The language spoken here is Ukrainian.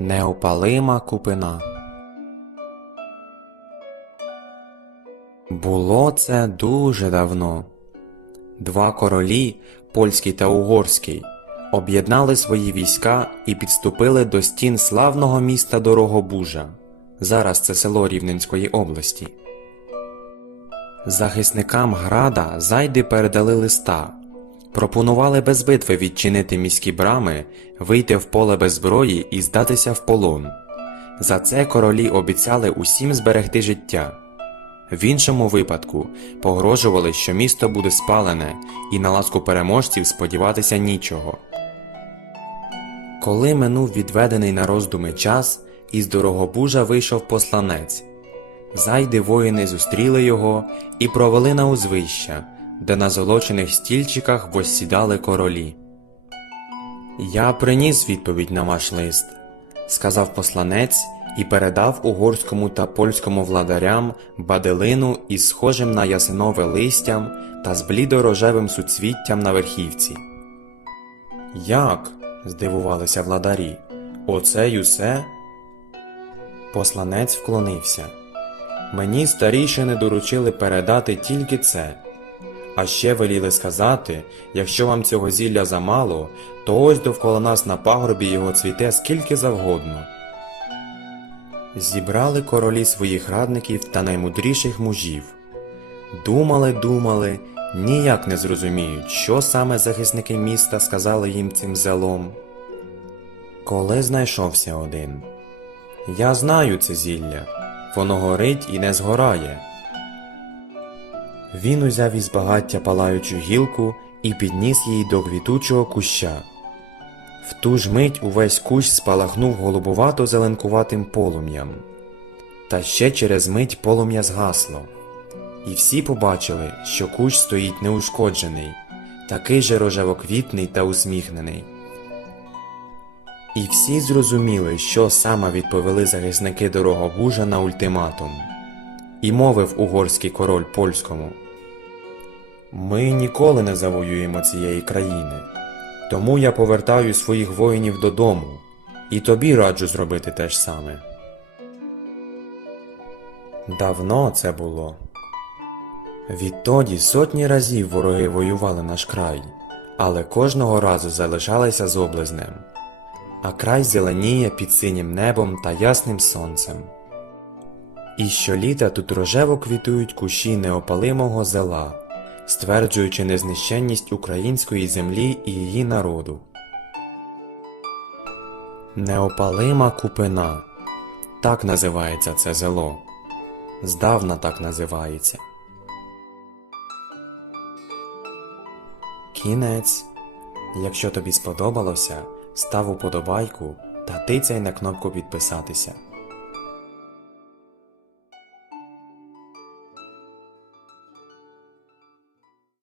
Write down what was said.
Неопалима купина. Було це дуже давно. Два королі, польський та угорський, об'єднали свої війська і підступили до стін славного міста Дорогобужа. Зараз це село Рівненської області. Захисникам града зайди передали листа. Пропонували без битви відчинити міські брами, вийти в поле без зброї і здатися в полон. За це королі обіцяли усім зберегти життя. В іншому випадку погрожували, що місто буде спалене, і на ласку переможців сподіватися нічого. Коли минув відведений на роздуми час, із Дорогобужа вийшов посланець. Зайди воїни зустріли його і провели на узвища, де на золочених стільчиках воссідали королі. Я приніс відповідь на ваш лист, сказав посланець і передав угорському та польському владарям баделину із схожим на ясинове листям та з блідо-рожевим суцвіттям на верхівці. Як? здивувалися владарі. Оце й усе? Посланець вклонився. Мені старішини доручили передати тільки це. А ще веліли сказати, якщо вам цього зілля замало, то ось довкола нас на пагорбі його цвіте скільки завгодно. Зібрали королі своїх радників та наймудріших мужів. Думали, думали, ніяк не зрозуміють, що саме захисники міста сказали їм цим зелом. Коли знайшовся один. Я знаю це зілля, воно горить і не згорає. Він узяв із багаття палаючу гілку і підніс її до квітучого куща. В ту ж мить увесь кущ спалахнув голубувато зеленкуватим полум'ям. Та ще через мить полум'я згасло, і всі побачили, що кущ стоїть неушкоджений, такий же рожевоквітний та усміхнений. І всі зрозуміли, що саме відповіли захисники Дорогобужа на ультиматум. І мовив угорський король польському. Ми ніколи не завоюємо цієї країни, тому я повертаю своїх воїнів додому, і тобі раджу зробити те ж саме. Давно це було. Відтоді сотні разів вороги воювали наш край, але кожного разу залишалися з облизнем, а край зеленіє під синім небом та ясним сонцем. І щоліта тут рожево квітують кущі неопалимого зела, стверджуючи незнищенність української землі і її народу. Неопалима купина так називається це зело. Здавна так називається. Кінець. Якщо тобі сподобалося, став уподобайку та тицяй на кнопку підписатися.